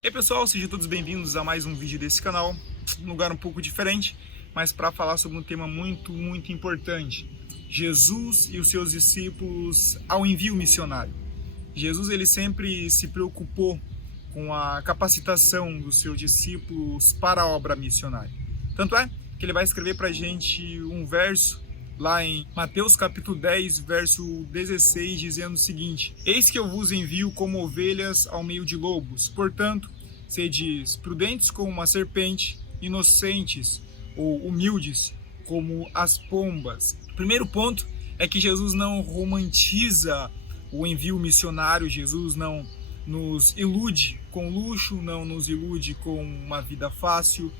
E aí pessoal, sejam todos bem-vindos a mais um vídeo desse canal, um lugar um pouco diferente, mas para falar sobre um tema muito importante: Jesus e os seus discípulos ao envio missionário. Jesus ele sempre se preocupou com a capacitação dos seus discípulos para a obra missionária. Tanto é que ele vai escrever para a gente um verso lá em Mateus capítulo 10, verso 16, dizendo o seguinte: Eis que eu vos envio como ovelhas ao meio de lobos, portanto, sedes prudentes como uma serpente, inocentes ou humildes como as pombas. O primeiro ponto é que Jesus não romantiza o envio missionário, Jesus não nos ilude com luxo, não nos ilude com uma vida fácil,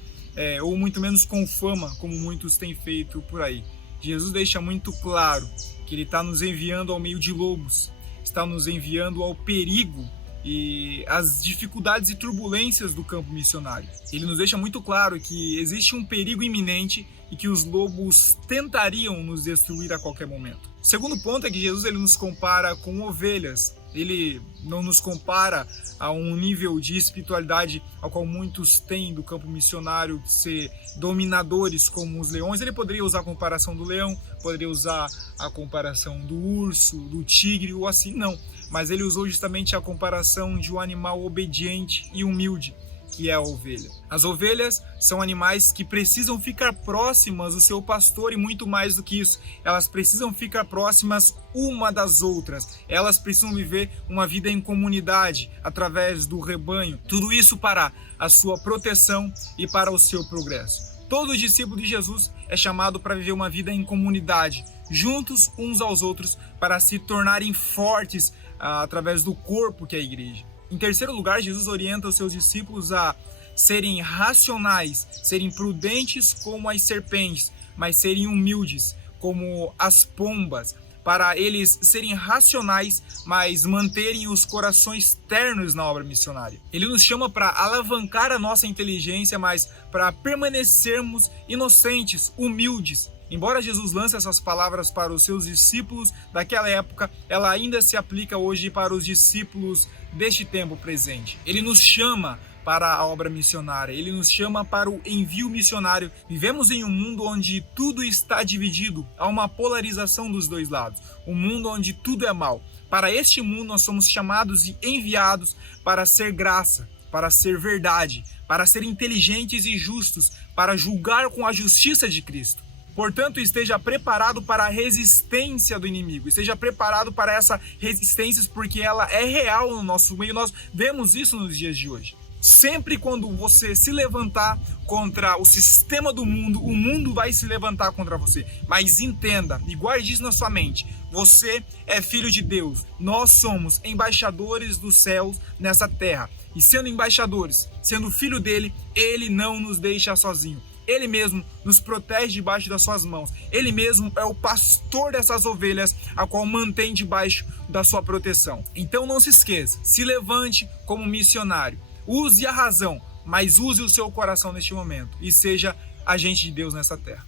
ou muito menos com fama, como muitos têm feito por aí. Jesus deixa muito claro que ele está nos enviando ao meio de lobos, está nos enviando ao perigo e às dificuldades e turbulências do campo missionário. Ele nos deixa muito claro que existe um perigo iminente e que os lobos tentariam nos destruir a qualquer momento. O segundo ponto é que Jesus ele nos compara com ovelhas. Ele não nos compara a um nível de espiritualidade ao qual muitos têm do campo missionário, de ser dominadores como os leões. Ele poderia usar a comparação do leão, poderia usar a comparação do urso, do tigre ou assim, não. Mas ele usou justamente a comparação de um animal obediente e humilde, que é a ovelha. As ovelhas são animais que precisam ficar próximas do seu pastor e muito mais do que isso, elas precisam ficar próximas uma das outras, elas precisam viver uma vida em comunidade através do rebanho, tudo isso para a sua proteção e para o seu progresso. Todo discípulo de Jesus é chamado para viver uma vida em comunidade, juntos uns aos outros, para se tornarem fortes através do corpo que é a igreja. Em terceiro lugar, Jesus orienta os seus discípulos a serem racionais, serem prudentes como as serpentes, mas serem humildes como as pombas, para eles serem racionais, mas manterem os corações ternos na obra missionária. Ele nos chama para alavancar a nossa inteligência, mas para permanecermos inocentes, humildes. Embora Jesus lance essas palavras para os seus discípulos daquela época, ela ainda se aplica hoje para os discípulos deste tempo presente. Ele nos chama para a obra missionária, ele nos chama para o envio missionário. Vivemos em um mundo onde tudo está dividido, há uma polarização dos dois lados, um mundo onde tudo é mal. Para este mundo nós somos chamados e enviados para ser graça, para ser verdade, para ser inteligentes e justos, para julgar com a justiça de Cristo. Portanto, esteja preparado para a resistência do inimigo, esteja preparado para essa resistência, porque ela é real no nosso meio, nós vemos isso nos dias de hoje. Sempre quando você se levantar contra o sistema do mundo, o mundo vai se levantar contra você. Mas entenda e guarde isso na sua mente: você é filho de Deus, nós somos embaixadores dos céus nessa terra. E sendo embaixadores, sendo filho dele, ele não nos deixa sozinhos. Ele mesmo nos protege debaixo das suas mãos. Ele mesmo é o pastor dessas ovelhas, a qual mantém debaixo da sua proteção. Então não se esqueça, se levante como missionário. Use a razão, mas use o seu coração neste momento e seja agente de Deus nessa terra.